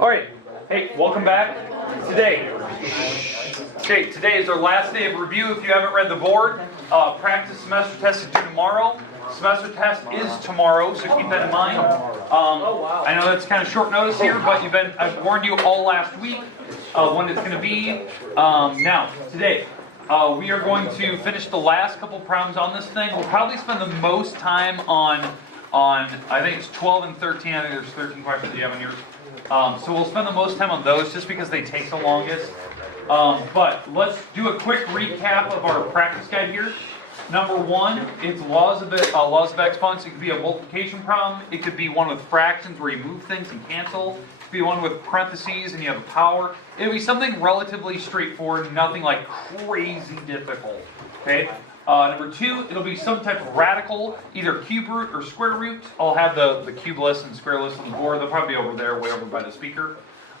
All right. Hey, welcome back. Today is our last day of review. If you haven't read the board, practice semester test is due tomorrow. Semester test is tomorrow, so keep that in mind. I know that's kind of short notice here, but I've warned you all last week when it's going to be. Now, today, we are going to finish the last couple problems on this thing. We'll probably spend the most time on I think it's 12 and 13. I think there's 13 questions you have on yours. So we'll spend the most time on those just because they take the longest. But let's do a quick recap of our practice guide here. Number one, it's laws of exponents. It could be a multiplication problem. It could be one with fractions where you move things and cancel. It could be one with parentheses and you have a power. It would be something relatively straightforward, nothing like crazy difficult. Okay. Number two, it'll be some type of radical, either cube root or square root. I'll have the cube list and square list on the board. They'll probably be over there, way over by the speaker.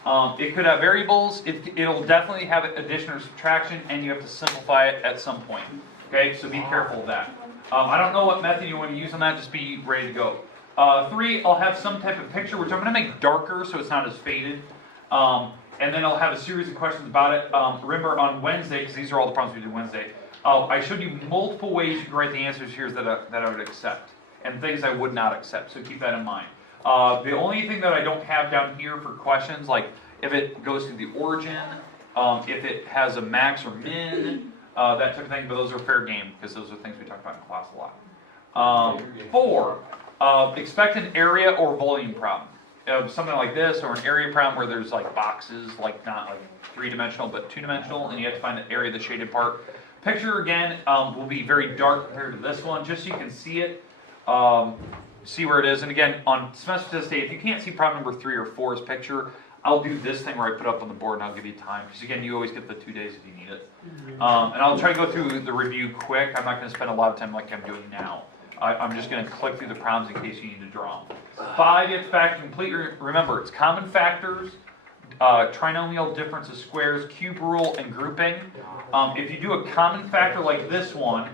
It could have variables. It'll definitely have addition or subtraction, and you have to simplify it at some point. Okay, so be careful of that. I don't know what method you want to use on that. Just be ready to go. Three, I'll have some type of picture, which I'm going to make darker so it's not as faded. And then I'll have a series of questions about it. Remember, on Wednesday, because these are all the problems we did Wednesday, I showed you multiple ways you can write the answers here that I would accept, and things I would not accept, so keep that in mind. The only thing that I don't have down here for questions, like if it goes to the origin, if it has a max or min, that type of thing, but those are fair game, because those are things we talk about in class a lot. Four, expect an area or volume problem. Something like this, or an area problem where there's like boxes, like not like three-dimensional, but two-dimensional, and you have to find the area of the shaded part. Picture, again, will be very dark compared to this one, just so you can see it, see where it is. And again, on semester test day, if you can't see problem number 3 or 4's picture, I'll do this thing where I put up on the board and I'll give you time. Because again, you always get the 2 days if you need it. And I'll try to go through the review quick. I'm not going to spend a lot of time like I'm doing now. I'm just going to click through the problems in case you need to draw them. 5, you have to factor complete. Remember, it's common factors, trinomial difference of squares, cube rule, and grouping. If you do a common factor like this one,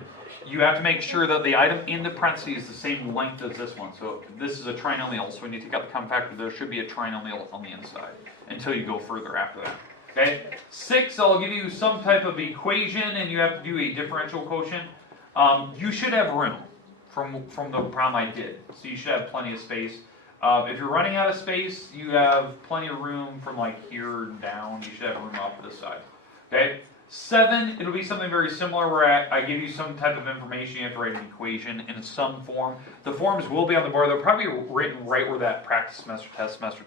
you have to make sure that the item in the parentheses is the same length as this one. So this is a trinomial, so when you take out the common factor, there should be a trinomial on the inside until you go further after that. Okay? 6, I'll give you some type of equation, and you have to do a differential quotient. You should have room from the problem I did, so you should have plenty of space. If you're running out of space, you have plenty of room from like here down. You should have room off this side. Okay? 7, it'll be something very similar where I give you some type of information. You have to write an equation in some form. The forms will be on the board. They're probably written right where that practice semester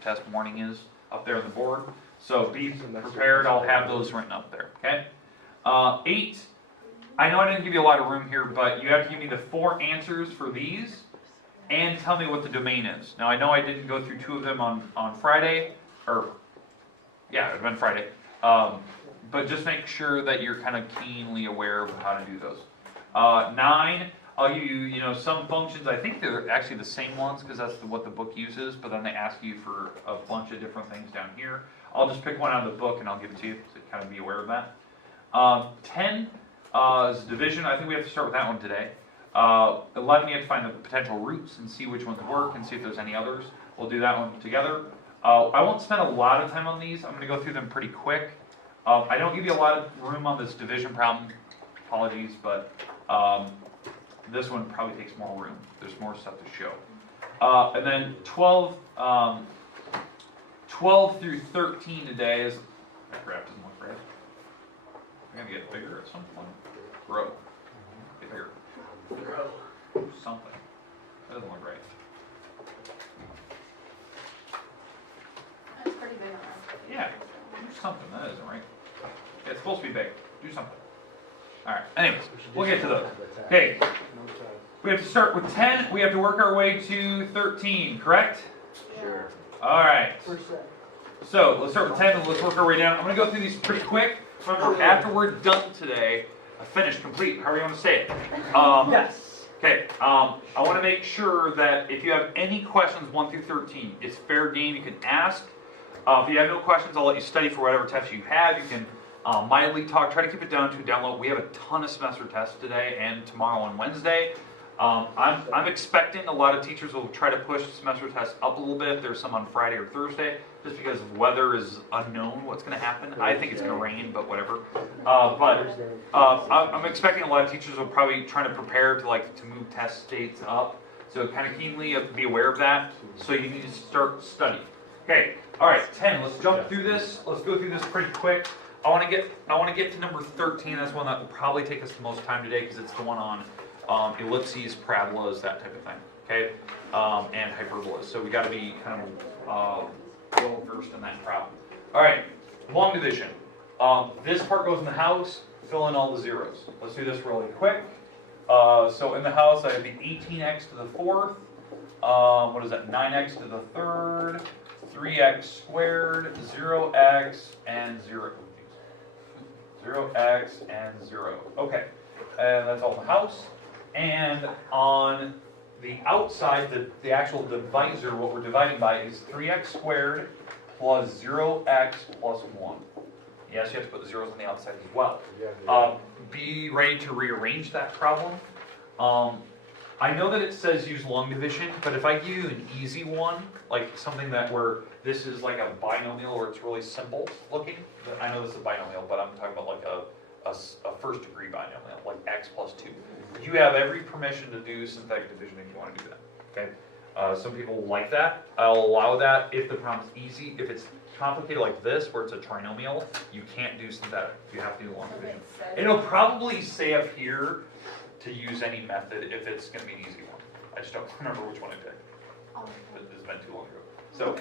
test warning is up there on the board. So be prepared. I'll have those written up there. Okay? 8, I know I didn't give you a lot of room here, but you have to give me the 4 answers for these and tell me what the domain is. Now, I know I didn't go through 2 of them on Friday, or, yeah, it would have been Friday. But just make sure that you're kind of keenly aware of how to do those. 9, I'll give you, some functions. I think they're actually the same ones because that's what the book uses, but then they ask you for a bunch of different things down here. I'll just pick one out of the book and I'll give it to you, so kind of be aware of that. 10 is division. I think we have to start with that one today. 11, you have to find the potential roots and see which ones work and see if there's any others. We'll do that one together. I won't spend a lot of time on these. I'm going to go through them pretty quick. I don't give you a lot of room on this division problem. Apologies, but this one probably takes more room. There's more stuff to show. And then 12 through 13 today is... That graph doesn't look right. I'm going to get bigger at some point. Grow. Get bigger. Grow. Something. That doesn't look right. That's pretty big on that. Yeah. Do something. That isn't right. It's supposed to be big. Do something. Alright, anyways, we'll get to those. Okay, we have to start with 10. We have to work our way to 13, correct? Sure. Alright. So, let's start with 10 and let's work our way down. I'm going to go through these pretty quick. Remember, after we're done today, finished, complete, however you want to say it. Yes. Okay, I want to make sure that if you have any questions 1 through 13, it's fair game. You can ask. If you have no questions, I'll let you study for whatever tests you have. You can mildly talk, try to keep it down to a download. We have a ton of semester tests today and tomorrow on Wednesday. I'm expecting a lot of teachers will try to push semester tests up a little bit if there's some on Friday or Thursday. just because weather is unknown what's going to happen. I think it's going to rain, but whatever. I'm expecting a lot of teachers will probably trying to prepare to move test dates up. So kind of keenly be aware of that. So you need to start studying. Okay, all right, 10. Let's jump through this. Let's go through this pretty quick. I want to get to number 13. That's one that will probably take us the most time today because it's the one on ellipses, parabolas, that type of thing. Okay, and hyperbolas. So we got to be kind of well versed in that problem. All right, long division. This part goes in the house. Fill in all the zeros. Let's do this really quick. So in the house, I have the 18x to the fourth. What is that? 9x to the third. 3x squared. 0x and 0. 0x and 0. Okay, and that's all in the house. And on the outside, the actual divisor, what we're dividing by is 3x squared plus 0x plus 1. Yes, you have to put the zeros on the outside as well. Be ready to rearrange that problem. I know that it says use long division, but if I give you an easy one, like something where this is like a binomial where it's really simple looking, I know this is a binomial, but I'm talking about like a first degree binomial, like x plus 2. You have every permission to do synthetic division if you want to do that. Okay. Some people like that. I'll allow that if the problem's easy. If it's complicated like this, where it's a trinomial, you can't do synthetic. You have to do long division. It'll probably say up here to use any method if it's going to be an easy one. I just don't remember which one I picked. It's been too long ago. So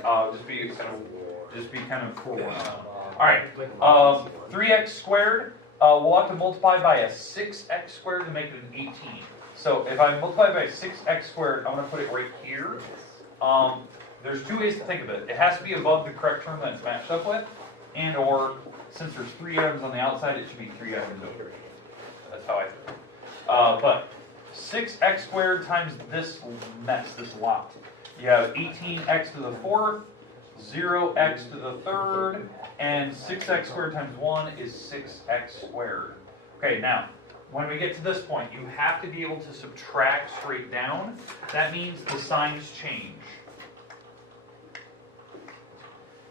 just be kind of forewarned. All right. 3x squared. We'll have to multiply by a 6x squared to make it an 18. So if I multiply by 6x squared, I'm going to put it right here. There's two ways to think of it. It has to be above the correct term that it's matched up with, and or since there's 3 items on the outside, it should be 3 items over. That's how I think. But 6x squared times this mess, this lot. You have 18x to the fourth, 0x to the third, and 6x squared times 1 is 6x squared. Okay, now, when we get to this point, you have to be able to subtract straight down. That means the signs change.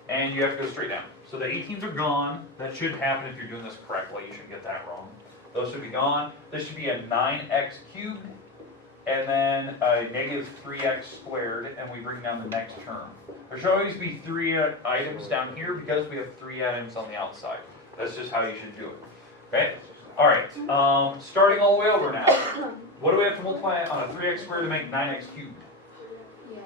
And you have to go straight down. So the 18s are gone. That should happen if you're doing this correctly. You shouldn't get that wrong. Those should be gone. This should be a 9x cubed, and then a negative 3x squared, and we bring down the next term. There should always be 3 items down here because we have 3 items on the outside. That's just how you should do it. Okay? All right. Starting all the way over now. What do we have to multiply on a 3x squared to make 9x cubed?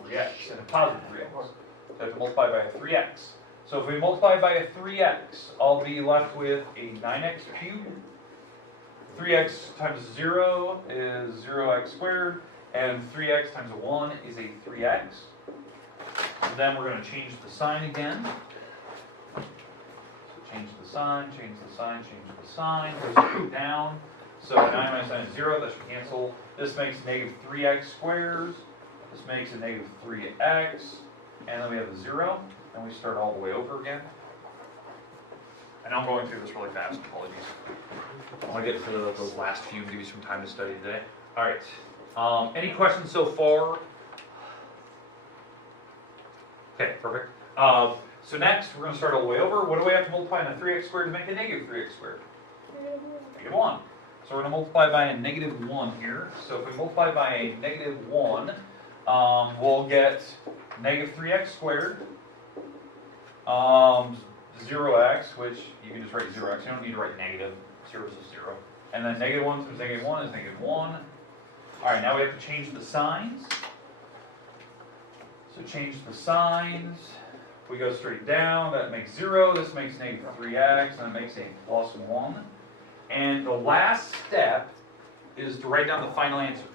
3x, and a positive 3x. So I have to multiply by a 3x. So if we multiply by a 3x, I'll be left with a 9x cubed. 3x times 0 is 0x squared, and 3x times 1 is a 3x. And then we're going to change the sign again. So change the sign, change the sign, change the sign. Goes straight down. So 9 minus 9 is 0. That should cancel. This makes negative 3x squared. This makes a negative 3x. And then we have a 0. And we start all the way over again. I know I'm going through this really fast. Apologies. I want to get to those last few and give you some time to study today. All right. Any questions so far? Okay, perfect. So next, we're going to start all the way over. What do we have to multiply on a 3x squared to make a negative 3x squared? Negative 1. So we're going to multiply by a negative 1 here. So if we multiply by a negative 1, we'll get negative 3x squared. 0x, which you can just write 0x. You don't need to write negative. 0 is a 0. And then negative 1 times negative 1 is negative 1. All right, now we have to change the signs. So change the signs. We go straight down. That makes 0. This makes negative 3x, and it makes a plus 1. And the last step is to write down the final answer.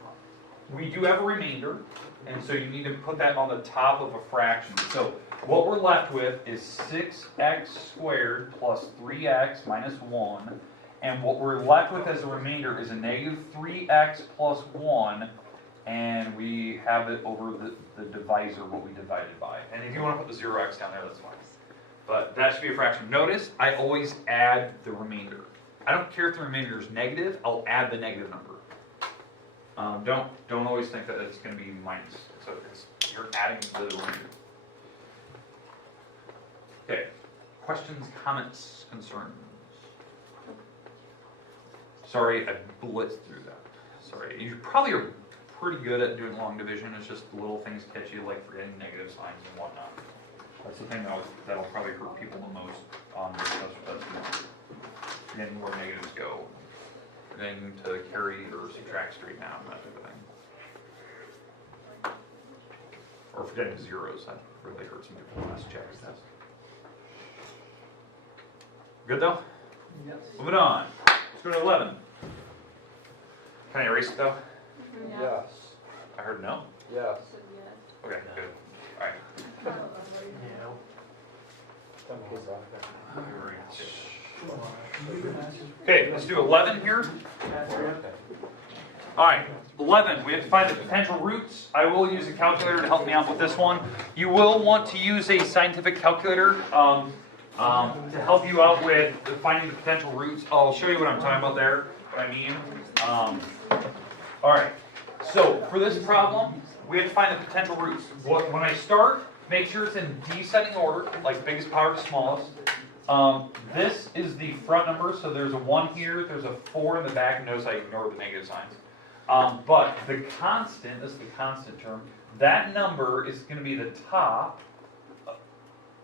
We do have a remainder, and so you need to put that on the top of a fraction. So what we're left with is 6x squared plus 3x minus 1. And what we're left with as a remainder is a negative 3x plus 1. And we have it over the divisor, what we divided by. And if you want to put the 0x down there, that's fine. But that should be a fraction. Notice, I always add the remainder. I don't care if the remainder is negative, I'll add the negative number. Don't always think that it's going to be minus. So you're adding the remainder. Questions, comments, concerns? Sorry, I blitzed through that. Sorry, you probably are pretty good at doing long division. It's just little things catch you, like forgetting negative signs and whatnot. That's the thing that'll probably hurt people the most on this test. Forgetting where negatives go. Forgetting to carry or subtract straight down, that type of thing. Or forgetting zeros, that really hurts some people when I check test. Good though? Yes. Moving on. Let's go to 11. Can I erase it though? Yes. I heard no? Yes. Okay, good. Alright. Okay, let's do 11 here. Alright, 11. We have to find the potential roots. I will use a calculator to help me out with this one. You will want to use a scientific calculator to help you out with finding the potential roots. I'll show you what I'm talking about there, what I mean. Alright, so for this problem, we have to find the potential roots. When I start, make sure it's in descending order, like biggest power to smallest. This is the front number, so there's a 1 here, there's a 4 in the back, and notice I ignore the negative signs. But the constant, this is the constant term, that number is going to be the top,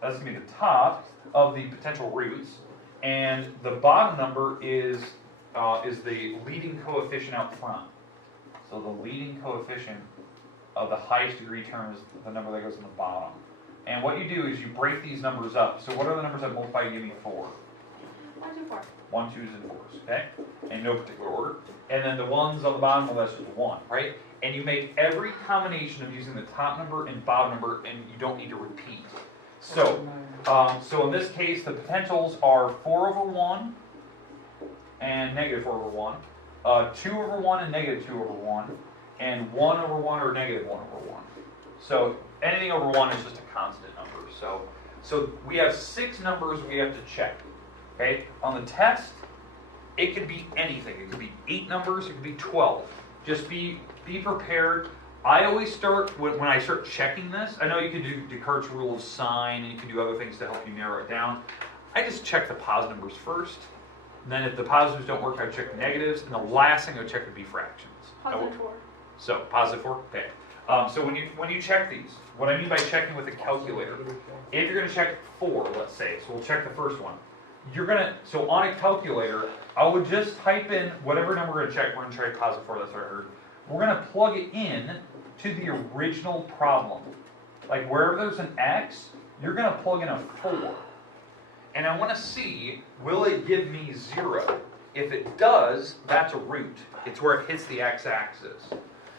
that's going to be the top of the potential roots, and the bottom number is the leading coefficient out front. So the leading coefficient of the highest degree term is the number that goes in the bottom. And what you do is you break these numbers up. So what are the numbers that multiply to give me 4? 1, 2, 4. 1, 2s, and 4s, okay? In no particular order. And then the ones on the bottom, well, that's just 1, right? And you make every combination of using the top number and bottom number, and you don't need to repeat. So, so in this case, the potentials are 4 over 1 and negative 4 over 1, 2 over 1 and negative 2 over 1, and 1 over 1 or negative 1 over 1. So anything over 1 is just a constant number. So we have 6 numbers we have to check. Okay? On the test, it could be anything. It could be 8 numbers, it could be 12. Just be prepared. I always start, when I start checking this, I know you can do Descartes' rule of sign, and you can do other things to help you narrow it down. I just check the positive numbers first. And then if the positives don't work, I check the negatives. And the last thing I would check would be fractions. Positive 4. So, positive 4? Okay. So when you check these, what I mean by checking with a calculator, if you're going to check 4, let's say, so we'll check the first one. So on a calculator, I would just type in whatever number we're going to check. We're going to try positive 4, that's what I heard. We're going to plug it in to the original problem. Like wherever there's an x, you're going to plug in a 4. And I want to see, will it give me 0? If it does, that's a root. It's where it hits the x-axis.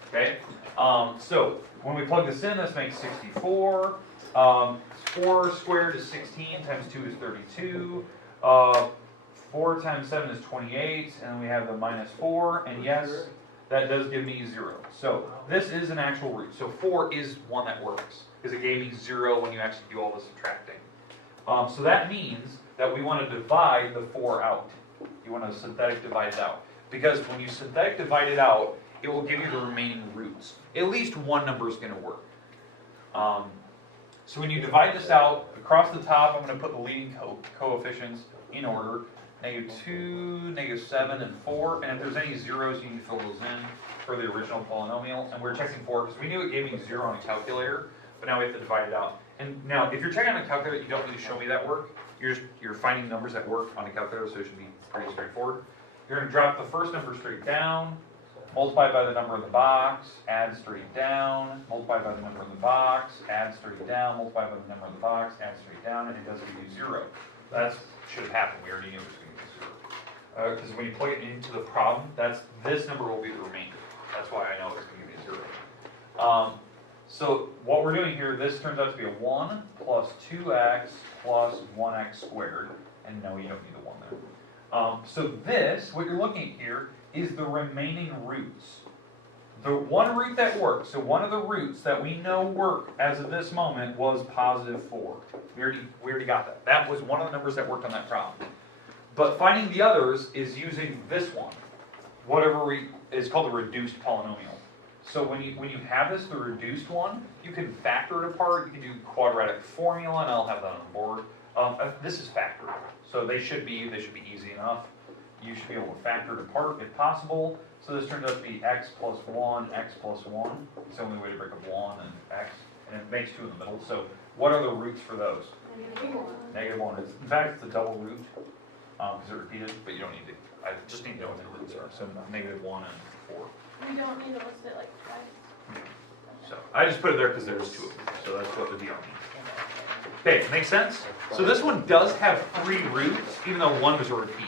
Okay? So when we plug this in, this makes 64. 4 squared is 16, times 2 is 32. 4 times 7 is 28, and then we have the minus 4, and yes, that does give me 0. So this is an actual root. So 4 is one that works, because it gave me 0 when you actually do all the subtracting. So that means that we want to divide the 4 out. You want to synthetic divide it out. Because when you synthetic divide it out, it will give you the remaining roots. At least one number is going to work. So when you divide this out, across the top, I'm going to put the leading coefficients in order. -2, -7, and 4. And if there's any zeros, you need to fill those in for the original polynomial. And we're checking 4 because we knew it gave me 0 on a calculator, but now we have to divide it out. And now, if you're checking on a calculator, you don't need to show me that work. You're finding numbers that work on a calculator, so it should be pretty straightforward. You're going to drop the first number straight down, multiply by the number in the box, add straight down, multiply by the number in the box, add straight down, multiply by the number in the box, add straight down, and it does give you 0. That should have happened. We already knew it was going to be 0. Because when you plug it into the problem, this number will be the remainder. That's why I know it's going to give me 0. So what we're doing here, this turns out to be a 1 plus 2x plus 1x squared. And no, you don't need the 1 there. So this, what you're looking at here, is the remaining roots. The one root that works, so one of the roots that we know work as of this moment was positive 4. We already got that. That was one of the numbers that worked on that problem. But finding the others is using this one. Whatever is called the reduced polynomial. So when you have this, the reduced one, you can factor it apart. You can do quadratic formula, and I'll have that on the board. This is factored, so they should be easy enough. You should be able to factor it apart if possible. So this turns out to be x plus 1, x plus 1. It's the only way to break up 1 and x, and it makes 2 in the middle. So what are the roots for those? Negative 1. In fact, it's a double root, because they're repeated, but you don't need to. I just need to know what the roots are. So negative 1 and 4. We don't need to list it like twice. So I just put it there because there's 2 of them. So that's what the DR means. Okay, makes sense? So this one does have 3 roots, even though 1 was a repeat.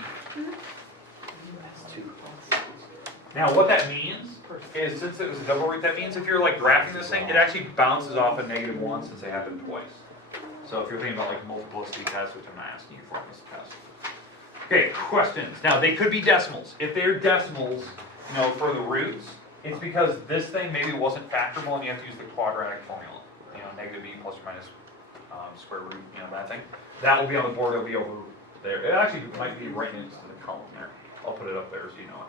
Now what that means is, since it was a double root, that means if you're like graphing this thing, it actually bounces off a negative 1 since they happen twice. So if you're thinking about like multiplicity tests, which I'm not asking you for in this test. Okay, questions. Now they could be decimals. If they're decimals, for the roots, it's because this thing maybe wasn't factorable and you have to use the quadratic formula. Negative b plus or minus square root, that thing. That will be on the board, it'll be over there. It actually might be right next to the column there. I'll put it up there so you know it.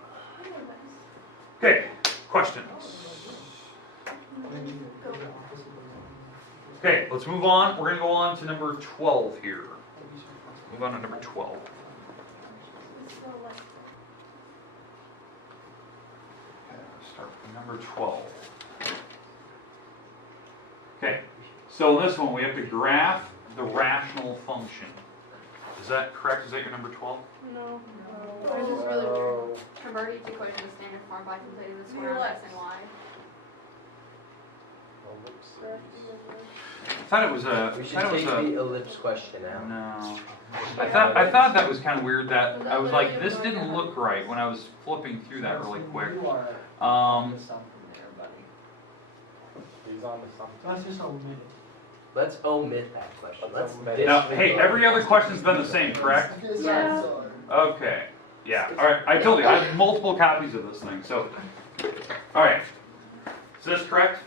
Okay, questions? Okay, let's move on. We're going to go on to number 12 here. Move on to number 12. Okay, let's start with number 12. Okay, so in this one we have to graph the rational function. Is that correct? Is that your number 12? No. Ours is really weird. Convert each equation to standard form by completing the square of x and y. I thought it was a. We should take the ellipse question out. No. I thought that was kind of weird. That I was like, this didn't look right when I was flipping through that really quick. Let's just omit it. Let's omit that question. Now, hey, every other question's been the same, correct? Yeah. Okay. Yeah. All right. I told you I have multiple copies of this thing. So, all right. Is this correct?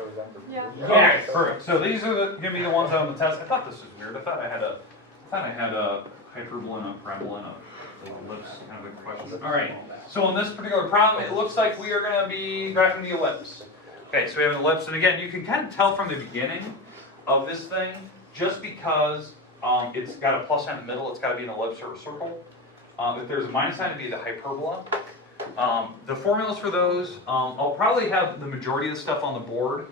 Yeah. Okay, perfect. So these are going to be the ones on the test. I thought this was weird. I thought I had a hyperbola and a parabola and a ellipse kind of a question. All right. So in this particular problem, it looks like we are going to be graphing the ellipse. Okay, so we have an ellipse, and again, you can kind of tell from the beginning of this thing, just because it's got a plus sign in the middle, it's got to be an ellipse or a circle. If there's a minus sign, it'd be the hyperbola. The formulas for those, I'll probably have the majority of the stuff on the board,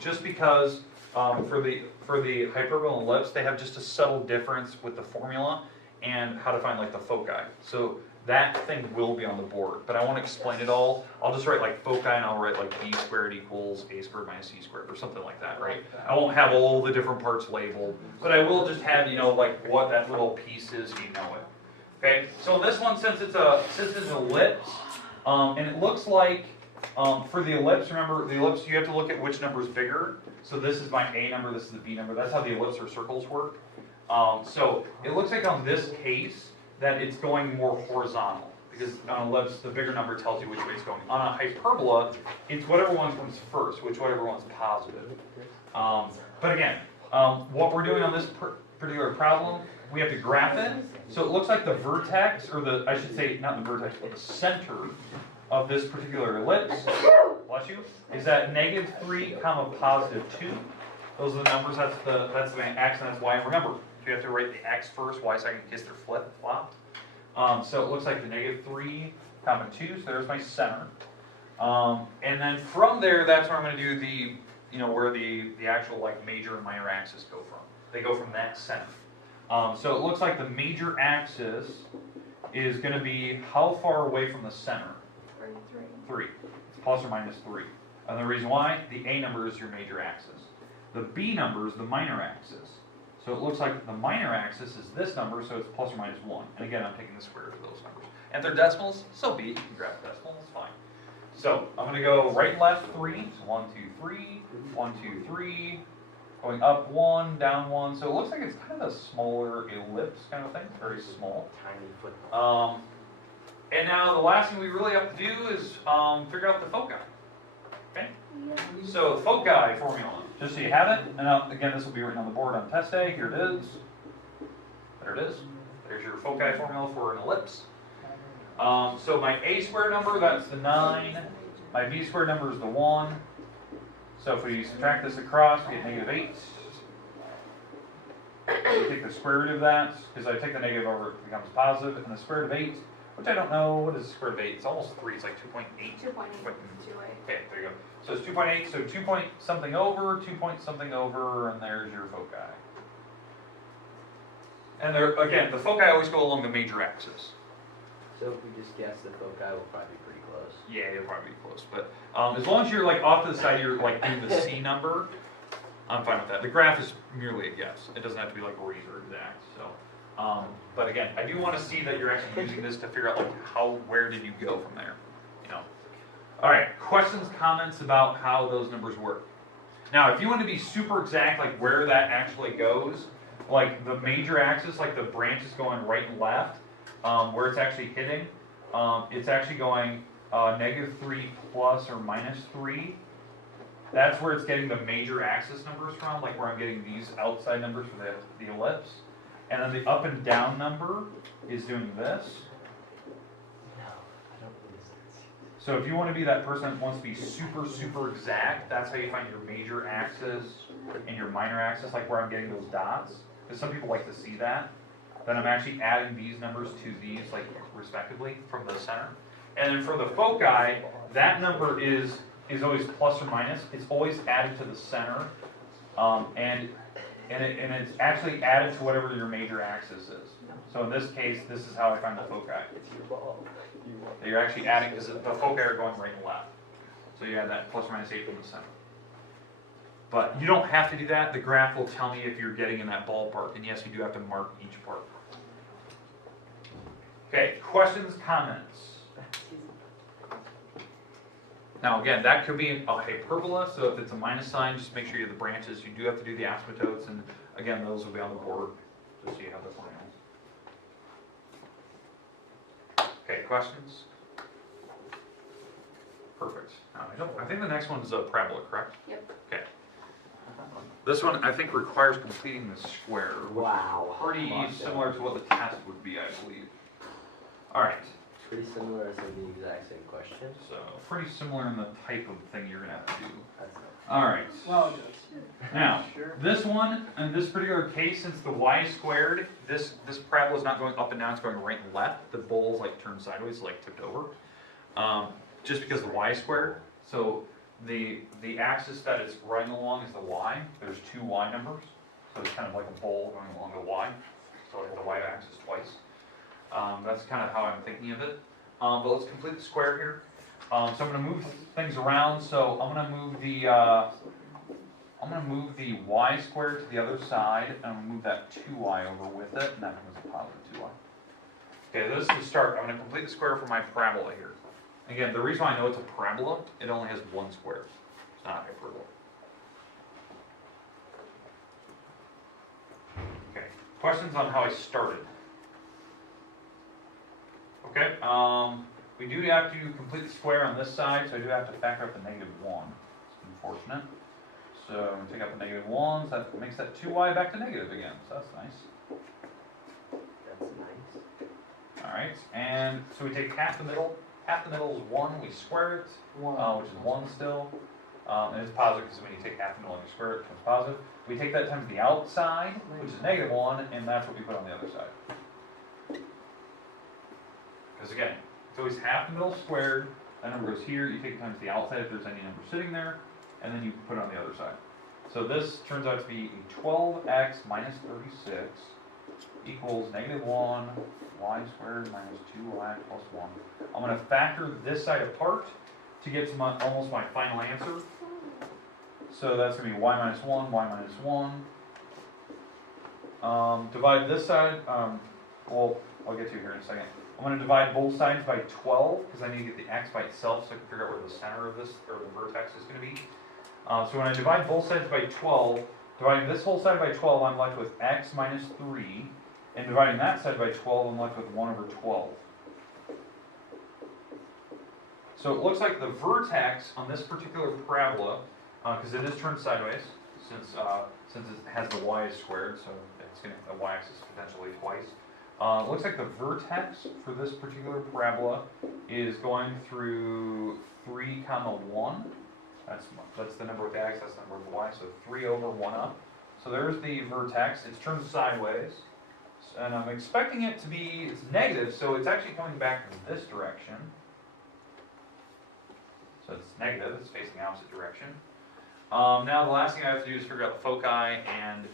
just because for the hyperbola and ellipse, they have just a subtle difference with the formula and how to find like the foci. So that thing will be on the board, but I won't explain it all. I'll just write like foci, and I'll write like b squared equals a squared minus c squared or something like that, right? I won't have all the different parts labeled, but I will just have, like what that little piece is, so you know it. Okay, so in this one, since it's an ellipse, and it looks like for the ellipse, remember the ellipse, you have to look at which number is bigger. So this is my a number, this is the b number. That's how the ellipse or circles work. So it looks like on this case that it's going more horizontal, because on ellipse, the bigger number tells you which way it's going. On a hyperbola, it's whatever one comes first, whatever one's positive. But again, what we're doing on this particular problem, we have to graph it. So it looks like the vertex, or I should say, not the vertex, but the center of this particular ellipse, bless you, is at -3, +2. Those are the numbers, that's the x and that's y. And remember, you have to write the x first, y second, in case they're flip-flopped. So it looks like the -3, 2, so there's my center. And then from there, that's where I'm going to do the, where the actual like major and minor axis go from. They go from that center. So it looks like the major axis is going to be how far away from the center? 3. It's plus or minus 3. And the reason why, the a number is your major axis. The b number is the minor axis. So it looks like the minor axis is this number, so it's plus or minus 1. And again, I'm taking the square root of those numbers. And if they're decimals, so be it. You can graph a decimal, it's fine. So I'm going to go right and left 3. So 1, 2, 3. 1, 2, 3. Going up 1, down 1. So it looks like it's kind of a smaller ellipse kind of thing. It's very small. Tiny football. And now the last thing we really have to do is figure out the foci. Okay? So the foci formula, just so you have it. And again, this will be written on the board on test day. Here it is. There it is. There's your foci formula for an ellipse. So my a squared number, that's the 9. My b squared number is the 1. So if we subtract this across, we get -8. you take the square root of that, because I take the negative over, it becomes positive, and the square root of 8, which I don't know, what is the square root of 8? It's almost 3, it's like 2.8. 2.8, 2.8. Okay, there you go. So it's 2.8, so 2 point something over, 2 point something over, and there's your foci. And there, again, the foci always go along the major axis. So if we just guess the foci will probably be pretty close. Yeah, you'll probably be close, but as long as you're like off to the side, you're like doing the C number, I'm fine with that. The graph is merely a guess. It doesn't have to be like razor exact, so. But again, I do want to see that you're actually using this to figure out like where did you go from there, you know. All right, questions, comments about how those numbers work. Now, if you want to be super exact, like where that actually goes, like the major axis, like the branch is going right and left, where it's actually hitting, it's actually going -3 plus or -3. That's where it's getting the major axis numbers from, like where I'm getting these outside numbers for the ellipse. And then the up and down number is doing this. No, I don't think this. So if you want to be that person that wants to be super, super exact, that's how you find your major axis and your minor axis, like where I'm getting those dots. Because some people like to see that. Then I'm actually adding these numbers to these, like respectively, from the center. And then for the foci, that number is always plus or minus. It's always added to the center. And it's actually added to whatever your major axis is. So in this case, this is how I find the foci. It's your ball. You're actually adding, because the foci are going right and left. So you add that plus or minus 8 from the center. But you don't have to do that. The graph will tell me if you're getting in that ballpark. And yes, you do have to mark each part. Okay, questions, comments? Now again, that could be a hyperbola, so if it's a minus sign, just make sure you have the branches. You do have to do the asymptotes, and again, those will be on the board, just so you have the finals. Okay, questions? Perfect. Now, I think the next one is a parabola, correct? Yep. Okay. This one, I think, requires completing the square, which Wow. is pretty similar to what the test would be, I believe. All right. Pretty similar as in the exact same question. So pretty similar in the type of thing you're gonna have to do. That's not. All right. Well, Now, sure. this one, in this particular case, since the y squared, this parabola is not going up and down, it's going right and left. The bowl's like turned sideways, like tipped over. Just because the y squared. So the axis that it's running along is the y. There's two y numbers. So it's kind of like a bowl going along the y. So like the y axis twice. That's kind of how I'm thinking of it. But let's complete the square here. So I'm going to move things around. So I'm going to move the y squared to the other side, and I'm going to move that 2y over with it, and that becomes a positive 2y. Okay, this is the start. I'm going to complete the square for my parabola here. Again, the reason why I know it's a parabola, it only has one square. It's not a hyperbola. Okay, questions on how I started? Okay, we do have to complete the square on this side, so I do have to factor out the -1. It's unfortunate. So I'm going to take out the -1s, that makes that 2y back to negative again, so that's nice. That's nice. Alright, and so we take half the middle. Half the middle is 1, we square it, which is 1 still. And it's positive because when you take half the middle and you square it, it becomes positive. We take that times the outside, which is -1, and that's what we put on the other side. Because again, it's always half the middle squared, that number goes here, you take it times the outside if there's any number sitting there, and then you put it on the other side. So this turns out to be a 12x minus 36 equals -1 y squared minus 2y plus 1. I'm going to factor this side apart to get to almost my final answer. So that's going to be y minus 1, y minus 1. Divide this side, well, I'll get to it here in a second. I'm going to divide both sides by 12 because I need to get the x by itself so I can figure out where the center of this, or the vertex is going to be. So when I divide both sides by 12, dividing this whole side by 12, I'm left with x minus 3. And dividing that side by 12, I'm left with 1 over 12. So it looks like the vertex on this particular parabola, because it is turned sideways, since it has the y squared, so it's going to have the y-axis potentially twice. It looks like the vertex for this particular parabola is going through 3, 1. That's the number with the x, that's the number with the y, so 3 over 1 up. So there's the vertex. It's turned sideways. And I'm expecting it to be, it's negative, so it's actually coming back in this direction. So it's negative, it's facing the opposite direction. Now the last thing I have to do is figure out the foci and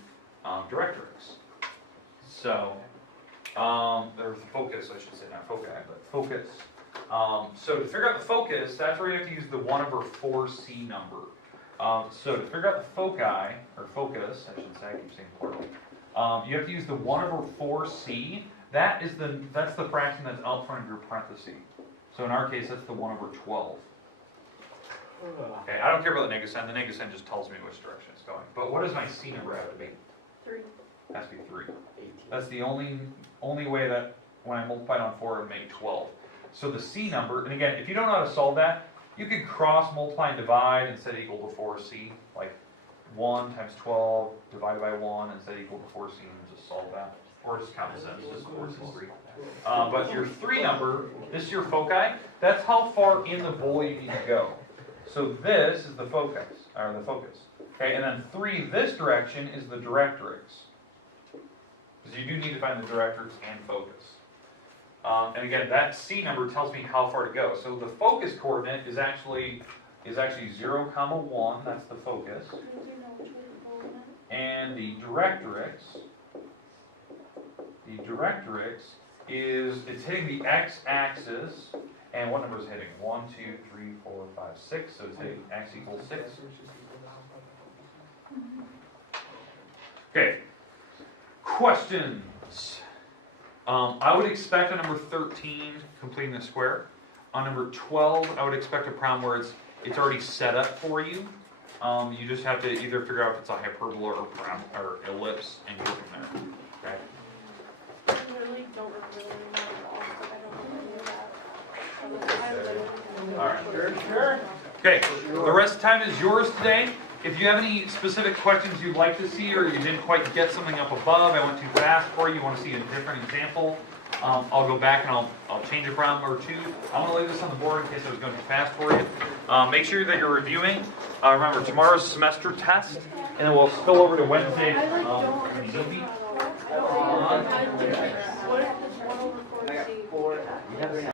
directrix. So, or the focus, I should say, not foci, but focus. So to figure out the focus, that's where you have to use the 1/4c number. So to figure out the foci, or focus, I should say, I keep saying plural. You have to use the 1/4c. That's the fraction that's out front of your parenthesis. So in our case, that's the 1/12. Okay, I don't care about the negative sign. The negative sign just tells me which direction it's going. But what does my c number have to be? 3. It has to be 3. That's the only way that when I multiply it on 4, it would make 12. So the c number, and again, if you don't know how to solve that, you could cross multiply and divide and set it equal to 4c, like 1 times 12 divided by 1 and set equal to 4c and just solve that. Or just common sense, just 4 is 3. But your 3 number, this is your foci, that's how far in the bowl you need to go. So this is the focus, or the focus. Okay, and then 3 this direction is the directrix. Because you do need to find the directrix and focus. And again, that c number tells me how far to go. So the focus coordinate is actually 0, 1, that's the focus. And the directrix is, it's hitting the x-axis, and what number is it hitting? 1, 2, 3, 4, 5, 6, so it's hitting x equals 6. Okay, questions? I would expect on number 13, completing the square. On number 12, I would expect a problem where it's already set up for you. You just have to either figure out if it's a hyperbola or ellipse and go from there. Okay. I really don't remember that at all, but I don't remember that. All right. Sure. Okay. The rest of the time is yours today. If you have any specific questions you'd like to see, or you didn't quite get something up above, I went too fast for you, want to see a different example, I'll go back and I'll change a problem or two. I'm going to lay this on the board in case I was going too fast for you. Make sure that you're reviewing. Remember, tomorrow's semester test, and then we'll spill over to Wednesday. What if it's 1/4c?